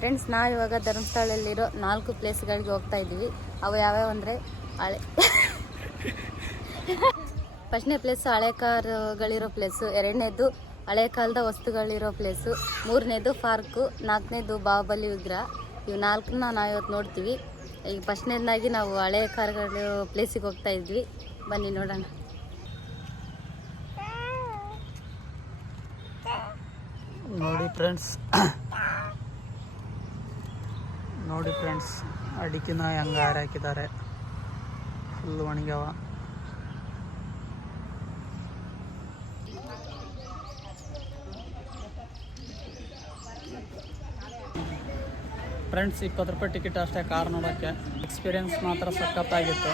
Friends, ನಾವು ಇವಾಗ ಧರ್ಮಸ್ಥಳದಲ್ಲಿರೋ 4 ಪ್ಲೇಸ್ಗಳಿಗೆ ಹೋಗ್ತಾ ಇದ್ದೀವಿ. ಅವು ಯಾವ್ಯಾವ ಅಂದರೆ ಫಸ್ಟ್ನೇ ಪ್ಲೇಸು ಹಳೆ ಕಾರುಗಳಿರೋ ಪ್ಲೇಸು, ಎರಡನೇದು ಹಳೆ ಕಾಲದ ವಸ್ತುಗಳಿರೋ ಪ್ಲೇಸು, ಮೂರನೇದು ಪಾರ್ಕು, ನಾಲ್ಕನೇದು ಬಾಹುಬಲಿ ವಿಗ್ರಹ. ಇವು 4ನ್ನ ನಾವು ಇವತ್ತು ನೋಡ್ತೀವಿ. ಈಗ ಫಸ್ಟ್ನೇದಾಗಿ ನಾವು ಹಳೆ ಕಾರುಗಳು ಪ್ಲೇಸಿಗೆ ಹೋಗ್ತಾ ಇದ್ವಿ. ಬನ್ನಿ ನೋಡೋಣ. ನೋಡಿ ಫ್ರೆಂಡ್ಸ್ ಅಡಿಕೆನ ಹೆಂಗೆ ಹಾಕಿದ್ದಾರೆ, ಫುಲ್ ಒಣಗ್ಯಾವ. ಫ್ರೆಂಡ್ಸ್, 20 ರೂಪಾಯಿ ಟಿಕೆಟ್ ಅಷ್ಟೇ ಕಾರ್ ನೋಡೋಕ್ಕೆ. ಎಕ್ಸ್ಪೀರಿಯೆನ್ಸ್ ಮಾತ್ರ ಸಖತ್ತಾಗಿತ್ತು.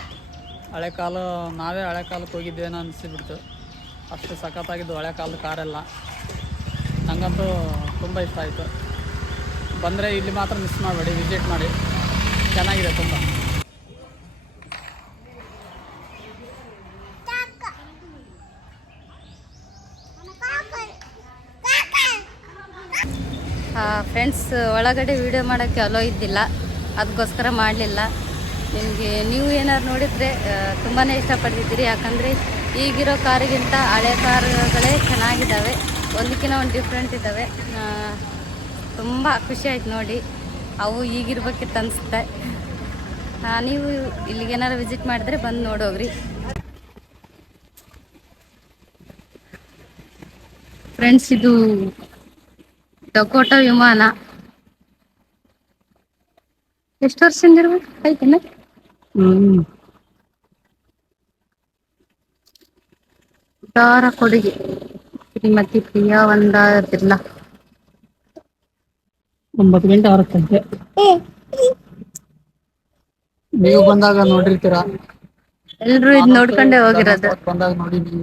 ನಾವೇ ಹಳೆ ಕಾಲಕ್ಕೆ ಹೋಗಿದ್ದೇನೋ ಅನಿಸಿಬಿಡ್ತು, ಅಷ್ಟು ಸಖತ್ತಾಗಿದ್ದು ಹಳೆ ಕಾಲದ ಕಾರೆಲ್ಲ. ನನಗಂತೂ ತುಂಬ ಇಷ್ಟ ಆಯಿತು. ಬಂದರೆ ಇಲ್ಲಿ ಮಾತ್ರ ಮಿಸ್ ಮಾಡಬೇಡಿ, ವಿಸಿಟ್ ಮಾಡಿ, ಚೆನ್ನಾಗಿದೆ ತುಂಬ. ಫ್ರೆಂಡ್ಸ್, ಒಳಗಡೆ ವಿಡಿಯೋ ಮಾಡೋಕ್ಕೆ ಅಲೋ ಇದ್ದಿಲ್ಲ, ಅದಕ್ಕೋಸ್ಕರ ಮಾಡಲಿಲ್ಲ. ನೀವು ಏನಾದ್ರು ನೋಡಿದರೆ ತುಂಬಾ ಇಷ್ಟಪಡ್ತಿದ್ದೀರಿ. ಯಾಕಂದರೆ ಈಗಿರೋ ಕಾರಿಗಿಂತ ಹಳೆ ಕಾರುಗಳೇ ಚೆನ್ನಾಗಿದ್ದಾವೆ, ಒಂದಕ್ಕಿಂತ ಒಂದು ಡಿಫ್ರೆಂಟ್ ಇದ್ದಾವೆ. ತುಂಬ ಖುಷಿ ಆಯ್ತು ನೋಡಿ. ಅವು ಈಗಿರ್ಬೇಕಿತ್ತು ಅನಿಸುತ್ತೆ. ನೀವು ಇಲ್ಲಿಗೇನಾರು ವಿಸಿಟ್ ಮಾಡಿದ್ರೆ ಬಂದು ನೋಡೋಗ್ರಿ. ಫ್ರೆಂಡ್ಸ್, ಇದು ಡಕೋಟಾ ವಿಮಾನ. ಎಷ್ಟು ವರ್ಷದಿಂದ ಇರ್ಬೇಕು ಆಯ್ತೇನ? ಉದಾರ ಕೊಡುಗೆ ಶ್ರೀಮತಿ ಪ್ರಿಯಾ ವಂದಾದಿಲ್ಲ. 9 ಗಂಟೆ ಆರುತ್ತಂತೆ. ನೀವು ಬಂದಾಗ ನೋಡಿರ್ತೀರಾ, ಎಲ್ರು ಇದು ನೋಡ್ಕೊಂಡೇ ಹೋಗಿರೋದು. ಬಂದಾಗ ನೋಡಿದ್ವಿ,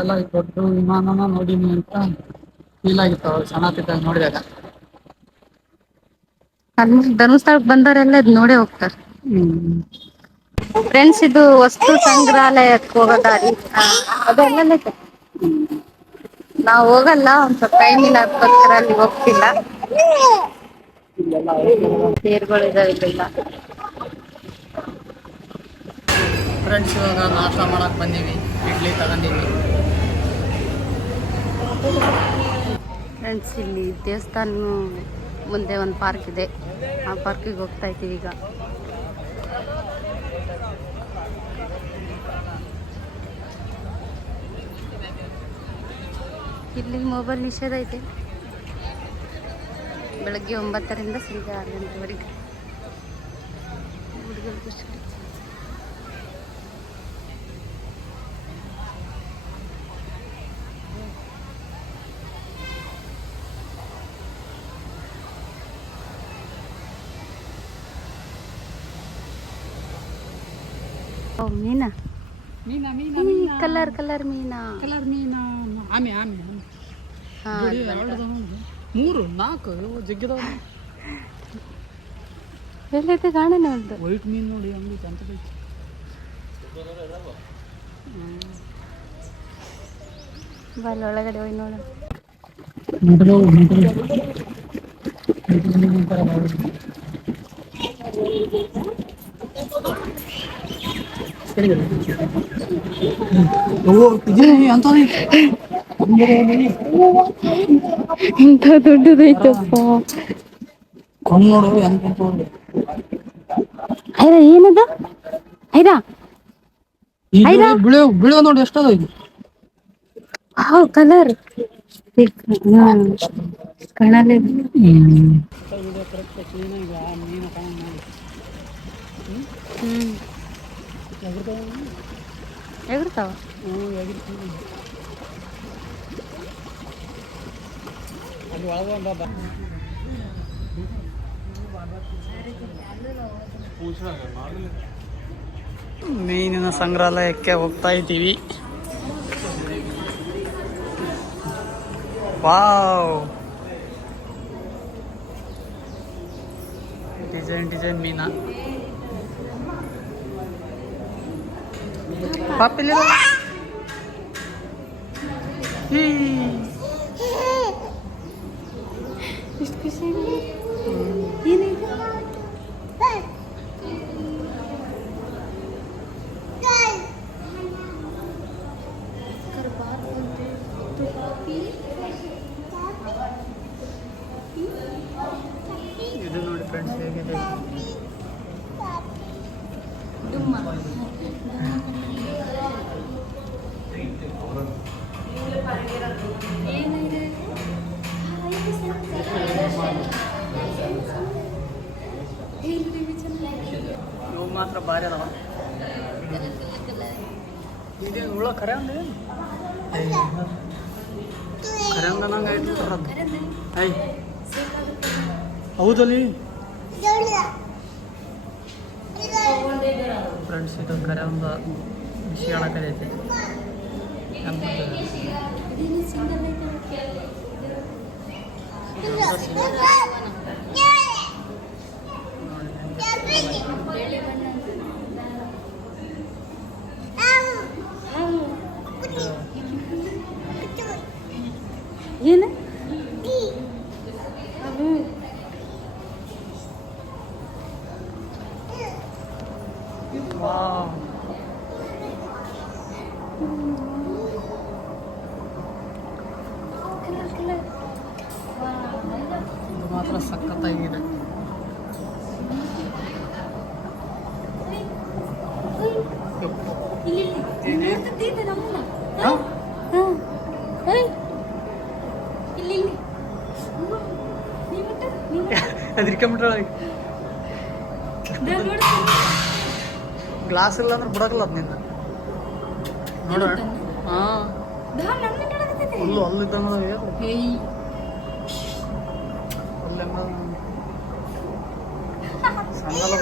ಎಲ್ಲ ದೊಡ್ಡ ವಿಮಾನನ ನೋಡಿದ್ವಿ ಅಂತ ಫೀಲ್ ಆಗಿತ್ತು ಚೆನ್ನಾಗಿದ್ದಾಗ ನೋಡಿದಾಗ. ಧರ್ಮಸ್ಥಳಕ್ಕೆ ಬಂದವರೆಲ್ಲ ಇದು ನೋಡೇ ಹೋಗ್ತಾರೆ. ಫ್ರೆಂಡ್ಸ್, ಇದು ವಸ್ತು ಸಂಗ್ರಹಾಲಯಕ್ಕೆ ಹೋಗೋ ದಾರಿ. ಅದೆಲ್ಲ ನಾವು ಹೋಗಲ್ಲ, ಒಂದ್ ಸ್ವಲ್ಪ ಟೈಮ್ ಇಲ್ಲ, ಅದಕ್ಕೋಸ್ಕರ ಅಲ್ಲಿ ಹೋಗ್ತಿಲ್ಲ. ತೇರುಗಳಿದಾವೆ ಇಲ್ಲೆಲ್ಲ. ಫ್ರೆಂಡ್ಸ್, ಇವಾಗ ನಾಷ್ಟ ಮಾಡಕ್ಕೆ ಬಂದೀವಿ, ಇಡ್ಲಿ ತಗೊಂಡಿವಿ. ಫ್ರೆಂಡ್ಸ್, ಇಲ್ಲಿ ದೇವಸ್ಥಾನ ಮುಂದೆ ಒಂದು ಪಾರ್ಕ್ ಇದೆ, ಆ ಪಾರ್ಕಿಗೆ ಹೋಗ್ತಾ ಇದ್ದೀವಿ ಈಗ. ಇಲ್ಲಿ ಮೊಬೈಲ್ ನಿಷೇಧ ಐತೆ. ಬೆಳಗ್ಗೆ 9ರಿಂದ ಸಂಜೆ 6 ಗಂಟೆವರೆಗೆ. ಮೀನಾ ಕಲರ್ ಮೀನಾ. ಆಮೆ 3 4 ಜಗ್ಗಿದಾವ. ಎಲ್ಲೈತೆ ಕಾಣೆ ಒಂದು ವೈಟ್ ಮೀನು ನೋಡಿ, ಹಂಗೆ ಅಂತ ಬಲ್ಲ ಒಳಗಡೆ ಹೋಗಿ ನೋಡೋಣ. ಇಂಥ ದೊಡ್ಡದೈತಪ್ಪ. ನೋಡು ಏನದು? ಬಿಳಿಯೋ ನೋಡಿ, ಎಷ್ಟದ ಇದು. ಕಲರ್ ಕಾಣಲೇ. ಎಗರ್ತಾವ. ಮೀನಿನ ಸಂಗ್ರಹಾಲಯಕ್ಕೆ ಹೋಗ್ತಾ ಇದ್ದೀವಿ. ವಾವ್, ಡಿಸೈನ್ ಮೀನ. ಪಾಪಿಲ್ಲ ಎಷ್ಟು ಖುಷಿ. ಫ್ರೆಂಡ್ಸ್ ಹೇಗಿದೆ ಇವು ಮಾತ್ರ ಭಾರಿ ಅದಾವ. ಇದೇನು ಹುಳ ಕರೆ ಅಂದ ಕರೆ ಅಂದ ನಂಗೆ ಐ ಹೌದಲ್ಲಿ ಫ್ರೆಂಡ್ಸ್ ಇದು ಕರೆ ಒಂದು ಬಿಸಿ ಆಡಕೈತಿ. ಏನು ಇದು ಮಾತ್ರ ಸಖತ್ತಾಗಿದೆ. ಅದ್ರಿಕೆಂಬಿಟ್ರ ಗ್ಲಾಸ್ ಇಲ್ಲ ಅಂದ್ರೆ ಬಿಡಕಲ್ಲ ಅದ್ ನಿಂದ ನೋಡ. ಹಾಂ ಹುಲ್ಲು ಅಲ್ಲಿದ್ದಂಗ ಅಲ್ಲೆಂಗ ಸಂಗಲ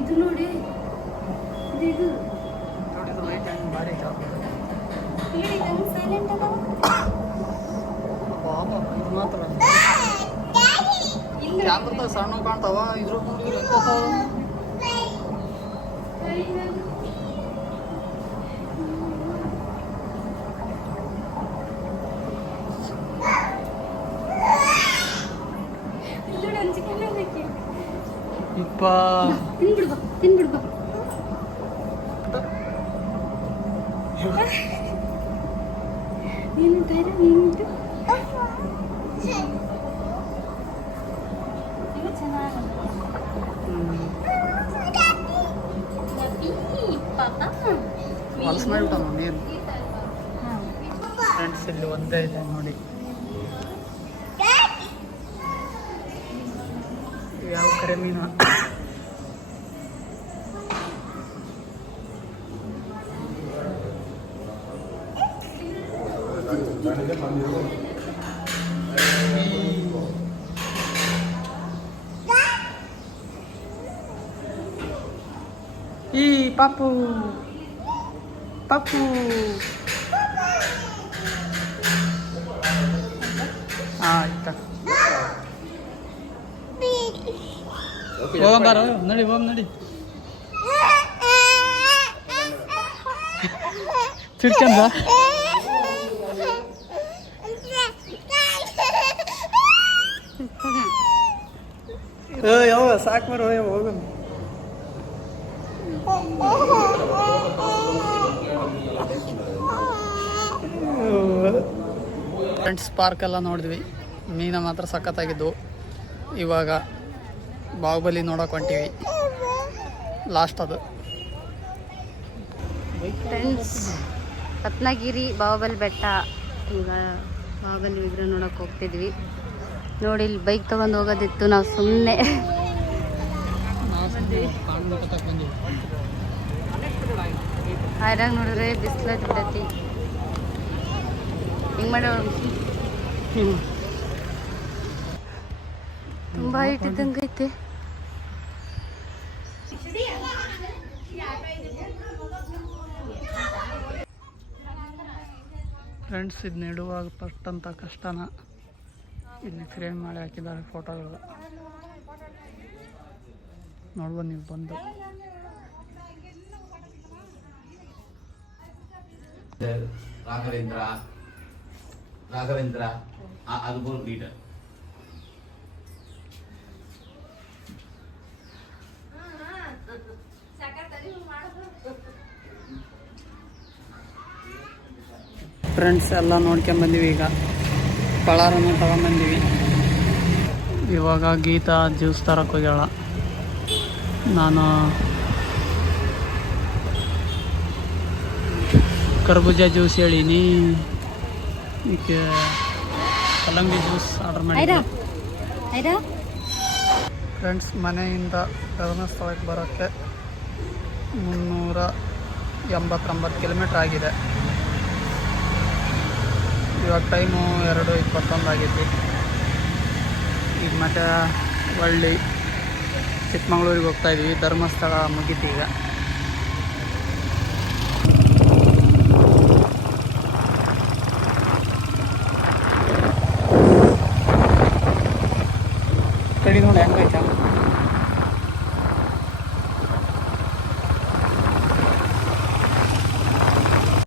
ಇದು ನೋಡಿ ಇದು ನೋಡಿದ್ದು ಲೈಟ್ ಹೆಂಗೆ ಭಾರಿ ಸೈಲೆಂಟ್ ಅದಾವ. ಇದು ಮಾತ್ರ ಕ್ಯಾಮ್ರದಾಗ ಸಣ್ಣ ಕಾಣ್ತಾವ, ಇದ್ರ ನೋಡಿದ್ರೆ ಇಪ್ಪ ತಿನ್ಬಿಡ್ಬಾ ನೀನು ಟೈರ ನೀನುಂಟು ಹೊಲಸು ಮಾಡಿಬಿಟ್ಟ ನೀರು. ಫ್ರೆಂಡ್ಸ್ ಇಲ್ಲಿ ಒಂದೇ ಇದೆ ನೋಡಿ, ಯಾವ ಕರೆ ಮೀನು. ಈ ಪಾಪು ಪಾಪು ಆಯ್ತ ಹೋಗಂಗಾರ ನಡಿ ಹೋಗ್ ನಡಿ. ಚಿಡ್ಕಂದ ಯಾವ ಸಾಕು ಮರ ಹೋಗ. ಫ್ರೆಂಡ್ಸ್ ಪಾರ್ಕ್ ಎಲ್ಲ ನೋಡಿದ್ವಿ, ಮೀನ ಮಾತ್ರ ಸಖತ್ತಾಗಿದ್ದು. ಇವಾಗ ಬಾಹುಬಲಿ ನೋಡೋಕೆ ಹೊಂಟೀವಿ, ಲಾಸ್ಟ್ ಅದು. ಫ್ರೆಂಡ್ಸ್ ರತ್ನಗಿರಿ ಬಾಹುಬಲಿ ಬೆಟ್ಟ, ಈಗ ಬಾಹುಬಲಿ ವಿಗ್ರಹ ನೋಡೋಕೆ ಹೋಗ್ತಿದ್ವಿ. ನೋಡಿ ಇಲ್ಲಿ ಬೈಕ್ ತೊಗೊಂಡು ಹೋಗೋದಿತ್ತು, ನಾವು ಸುಮ್ಮನೆ ಆಯ್ರಾಗ ನೋಡಿದ್ರೆ ಬಿಸಿಲು ಬಿಡತಿ ಹಿಂಗೆ ಮಾಡೋ ತುಂಬ ಹೈಟ್ ಇದ್ದಂಗೆ ಐತೆ. ಫ್ರೆಂಡ್ಸ್ ಇದು ನೆಡುವಾಗ ಪಟ್ಟಂಥ ಕಷ್ಟನ ಇಲ್ಲಿ ಫ್ರೇಮ್ ಮಾಡಿ ಹಾಕಿದ್ದಾರೆ ಫೋಟೋಗಳು, ನೋಡ್ಬೋದು ನೀವು ಬಂದು. ರಾಘವೇಂದ್ರ ಅದು ಲೀಡರ್. ಫ್ರೆಂಡ್ಸ್ ಎಲ್ಲ ನೋಡ್ಕೊಂಬಂದಿವಿ, ಈಗ ಪಳಾರನ್ನು ತಗೊಂಬಂದಿವಿ. ಇವಾಗ ಗೀತಾ ಜ್ಯೂಸ್ ತರಕ್ಕೆ ಹೋಗ್ಯಾಳ. ನಾನು ಕರ್ಬೂಜ ಜ್ಯೂಸ್ ಹೇಳೀನಿ, ಈಕೆ ಕಲ್ಲಂಗಡಿ ಜ್ಯೂಸ್ ಆರ್ಡರ್ ಮಾಡಿದ್ದೆ. ಫ್ರೆಂಡ್ಸ್, ಮನೆಯಿಂದ ಧರ್ಮಸ್ಥಳಕ್ಕೆ ಬರೋಕ್ಕೆ 389 ಕಿಲೋಮೀಟ್ರ್ ಆಗಿದೆ. ಇವಾಗ ಟೈಮು 2:21 ಆಗೈತಿ. ಈಗ ಮತ್ತೆ ಒಳ್ಳಿ ಚಿಕ್ಕಮಗಳೂರಿಗೆ ಹೋಗ್ತಾಯಿದ್ದೀವಿ. ಧರ್ಮಸ್ಥಳ ಮುಗೀತು ಈಗ. ಕಡಿ ನೋಡಿ ಹೆಂಗೈತೆ